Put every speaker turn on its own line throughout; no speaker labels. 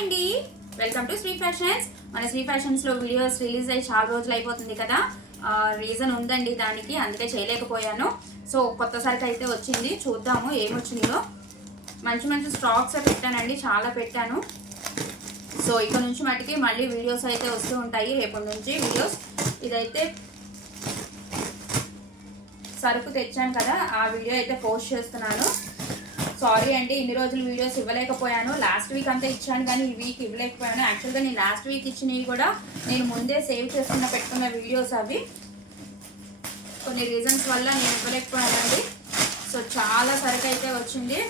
అండి. Welcome to Shri fashions మన Shri ఫ్యాషన్స్లో videos release అయ్యి చాలా రోజులు అయిపోతుంది కదా. రీజన్ ఉందండి దానికి అందుకే చేయలేకపోయాను. సో కొత్త సరికి అయితే వచ్చింది. చూద్దాము ఏమొచ్చిందో. మంచి మంచి స్టాక్స్ పెట్టానండి. చాలా పెట్టాను. సో ఇక నుంచి మటుకి మళ్ళీ వీడియోస్ అయితే వస్తూ ఉంటాయి. రేపటి నుంచి వీడియోస్ ఇదైతే సరుకు తెచ్చాను కదా. ఆ వీడియో అయితే పోస్ట్ చేస్తున్నాను. సారీ అండి ఇన్ని రోజులు వీడియోస్ ఇవ్వలేకపోయాను. లాస్ట్ వీక్ అంతా ఇచ్చాను కానీ ఈ వీక్ ఇవ్వలేకపోయాను. యాక్చువల్గా నేను లాస్ట్ వీక్ ఇచ్చినవి కూడా నేను ముందే సేవ్ చేసుకున్న పెట్టుకున్న వీడియోస్ అవి. కొన్ని రీజన్స్ వల్ల నేను ఇవ్వలేకపోయానండి. సో చాలా సరుకు అయితే వచ్చింది.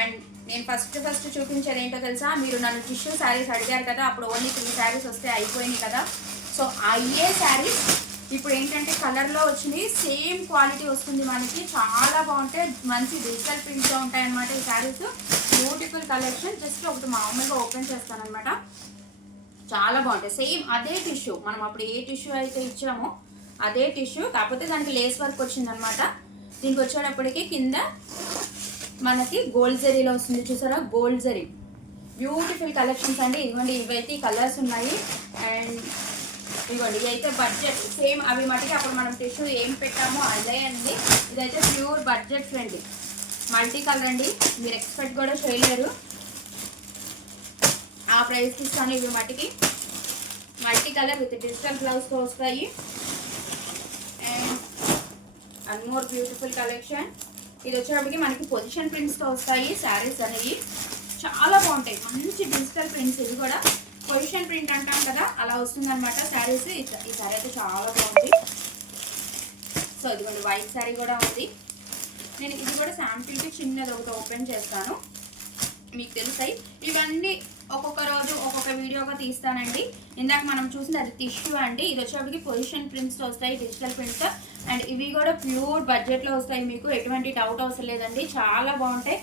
అండ్ నేను ఫస్ట్ ఫస్ట్ చూపించేది ఏంటో తెలుసా? మీరు నన్ను టిష్యూ శారీస్ అడిగారు కదా అప్పుడు ఓన్లీ త్రీ శారీస్ వస్తే అయిపోయినాయి కదా. సో అయ్యే శారీస్ ఇప్పుడు ఏంటంటే కలర్లో వచ్చినాయి సేమ్ క్వాలిటీ వస్తుంది మనకి. చాలా బాగుంటాయి మంచి డిజిటల్ ప్రింట్తో ఉంటాయన్నమాట ఈ శారీస్. బ్యూటిఫుల్ కలెక్షన్ జస్ట్ ఒకటి మామూలుగా ఓపెన్ చేస్తానమాట చాలా బాగుంటాయి. సేమ్ అదే టిష్యూ మనం అప్పుడు ఏ టిష్యూ అయితే ఇచ్చామో అదే టిష్యూ కాకపోతే దానికి లేస్ వర్క్ వచ్చిందనమాట దీనికి వచ్చేటప్పటికి కింద మనకి గోల్డ్ జరీలో వస్తుంది. చూసారా? గోల్డ్ జరీ బ్యూటిఫుల్ కలెక్షన్స్ అండి. ఇదిగోండి ఇవైతే కలర్స్ ఉన్నాయి. అండ్ ఇవ్వండి ఇదైతే బడ్జెట్ సేమ్ అవి మటుకి అప్పుడు మనం టిష్యూ ఏం పెట్టామో అదే అండి. ఇదైతే pure budget friend multi colour అండి. మీరు ఎక్స్పెక్ట్ కూడా చేయలేరు. ఆ ప్రైస్కి ఇస్తాను ఇవి మటుకి మల్టీ కలర్ విత్ డిజిటల్ బ్లౌజ్తో వస్తాయి. And and more beautiful collection ఇది వచ్చేటప్పటికి మనకి పొజిషన్ ప్రింట్స్తో వస్తాయి. శారీస్ అనేవి. చాలా బాగుంటాయి. మంచి డిజిటల్ ప్రింట్స్ ఇది కూడా. పొజిషన్ ప్రింట్ అంటాం కదా అలా వస్తుంది అనమాట శారీస్ ఈ శారీ అయితే చాలా బాగుంది. సో ఇదిగోండి వైట్ శారీ కూడా ఉంది. నేను ఇది కూడా శాంపిల్కి చిన్నది ఒకటి ఓపెన్ చేస్తాను. మీకు తెలుస్తాయి. ఇవన్నీ ఒక్కొక్క రోజు ఒక్కొక్క వీడియోగా తీస్తానండి. ఇందాక మనం చూసింది అది టిష్యూ అండి. ఇది వచ్చేప్పటికి పొజిషన్ ప్రింట్స్ వస్తాయి డిజిటల్ ప్రింట్స్. అండ్ ఇవి కూడా ప్యూర్ బడ్జెట్లో వస్తాయి మీకు. ఎటువంటి డౌట్ అవసరం లేదండి. చాలా బాగుంటాయి.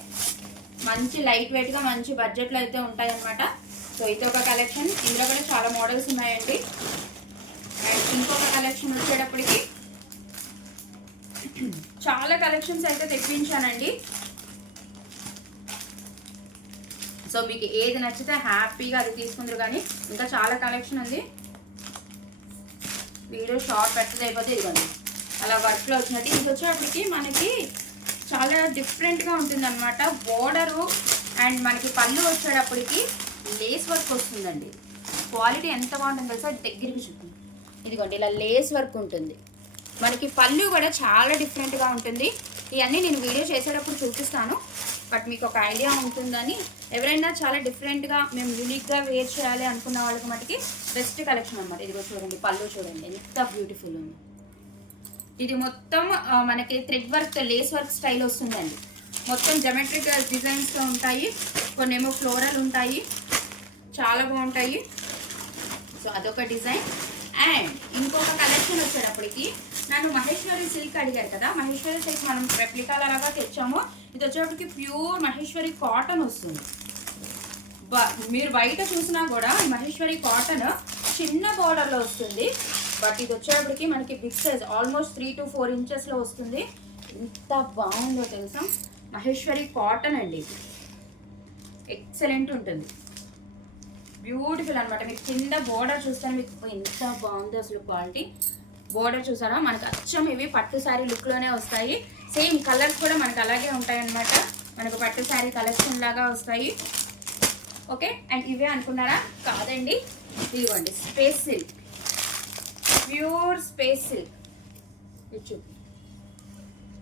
మంచి లైట్ వెయిట్గా మంచి బడ్జెట్లో అయితే ఉంటాయి అనమాట సో ఇది ఒక కలెక్షన్. ఇందులో కూడా చాలా మోడల్స్ ఉన్నాయండి. అండ్ ఇంకొక కలెక్షన్ వచ్చేటప్పటికి చాలా కలెక్షన్స్ అయితే తెప్పించానండి. సో మీకు ఏది నచ్చితే హ్యాపీగా అది తీసుకుందరు కానీ ఇంకా చాలా కలెక్షన్ ఉంది. వీడియో షార్ట్ పెట్టదు అయిపోతే ఇదిగోండి. అలా వర్క్లో వచ్చినట్టు ఇది వచ్చేటప్పటికి మనకి చాలా డిఫరెంట్గా ఉంటుంది అనమాట బోర్డరు అండ్ మనకి పళ్ళు వచ్చేటప్పటికి లేస్ వర్క్ వస్తుందండి. క్వాలిటీ ఎంత బాగుంటుంది తెలుసా? దగ్గరికి చూపి ఇదిగోండి ఇలా లేస్ వర్క్ ఉంటుంది. మనకి పళ్ళు కూడా చాలా డిఫరెంట్గా ఉంటుంది. ఇవన్నీ నేను వీడియో చేసేటప్పుడు చూపిస్తాను. బట్ మీకు ఒక ఐడియా ఉంటుందని. ఎవరైనా చాలా డిఫరెంట్గా మేము యూనిక్గా వేర్ చేయాలి అనుకున్న వాళ్ళకి మటుకి బెస్ట్ కలెక్షన్ అనమాట ఇదిగో చూడండి పళ్ళు చూడండి ఎంత బ్యూటిఫుల్ ఉంది. ఇది మొత్తం మనకి thread work lace work style వస్తుందండి. మొత్తం జమెట్రిక్ డిజైన్స్తో ఉంటాయి. కొన్ని ఏమో ఫ్లోరల్ ఉంటాయి. చాలా బాగుంటాయి. సో అదొక డిజైన్. అండ్ ఇంకొక కలెక్షన్ వచ్చేటప్పటికి నన్ను మహేశ్వరి సిల్క్ అడిగారు కదా. మహేశ్వరి సిల్క్ మనం రెప్లికాల లాగా తెచ్చాము. ఇది వచ్చేటప్పటికి ప్యూర్ మహేశ్వరి కాటన్ వస్తుంది. బ- మీరు బయట చూసినా కూడా మహేశ్వరి కాటన్ చిన్న బార్డర్లో వస్తుంది. బట్ ఇది వచ్చేటప్పటికి మనకి big size almost three to four ఇంచెస్లో వస్తుంది. ఎంత బాగుందో తెలుసా? మహేశ్వరి కాటన్ అండి. ఎక్సలెంట్ ఉంటుంది. బ్యూటిఫుల్ అనమాట మీకు కింద బోర్డర్ చూస్తాను మీకు ఎంత బాగుందో అసలు క్వాలిటీ. బోర్డర్ చూసారా? మనకు అచ్చం ఇవి పట్టు శారీ లుక్లోనే వస్తాయి. సేమ్ కలర్స్ కూడా మనకు అలాగే ఉంటాయి అనమాట మనకు పట్టు శారీ కలెక్షన్ లాగా వస్తాయి. ఓకే అండ్ ఇవే అనుకున్నారా? కాదండి. ఇదిగోండి space silk pure space silk ఇది చూపి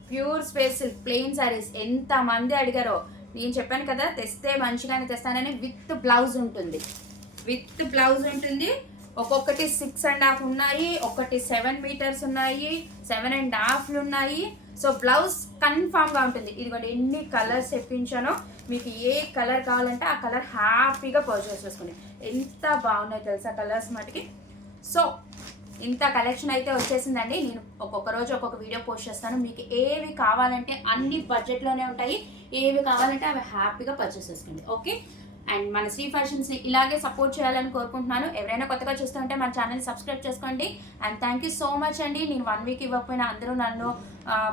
pure space silk plain saris ఎంత మంది అడిగారో. నేను చెప్పాను కదా తెస్తే మంచిగానే తెస్తానని విత్ బ్లౌజ్ ఉంటుంది. విత్ బ్లౌజ్ ఉంటుంది. ఒక్కొక్కటి సిక్స్ అండ్ హాఫ్ ఉన్నాయి ఒకటి సెవెన్ మీటర్స్ ఉన్నాయి సెవెన్ అండ్ హాఫ్లు ఉన్నాయి. సో బ్లౌజ్ కన్ఫామ్గా ఉంటుంది. ఇదిగోండి ఎన్ని కలర్స్ తెప్పించానో మీకు ఏ కలర్ కావాలంటే ఆ కలర్ హ్యాపీగా పర్చేస్ చేసుకోండి. ఎంత బాగున్నాయి తెలుసా కలర్స్ మటుకి? సో ఇంత కలెక్షన్ అయితే వచ్చేసిందండి. నేను ఒక్కొక్క రోజు ఒక్కొక్క వీడియో పోస్ట్ చేస్తాను. మీకు ఏవి కావాలంటే అన్ని బడ్జెట్లోనే ఉంటాయి. ఏవి కావాలంటే అవి హ్యాపీగా పర్చేస్ చేసుకోండి. ఓకే అండ్ మన శ్రీ ఫ్యాషన్స్ని ఇలాగే సపోర్ట్ చేయాలని కోరుకుంటున్నాను. ఎవరైనా కొత్తగా చూస్తుంటే మన ఛానల్ సబ్స్క్రైబ్ చేసుకోండి. And thank you so much అండి. నేను వన్ వీక్ ఇవ్వకపోయినా అందరూ నన్ను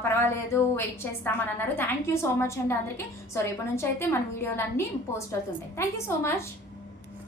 పర్వాలేదు వెయిట్ చేస్తామని అన్నారు. థ్యాంక్ యూ సో మచ్ అండి అందరికీ. సో రేపటి నుంచి అయితే మన వీడియోలన్నీ పోస్ట్ అవుతుంటాయి. Thank you so much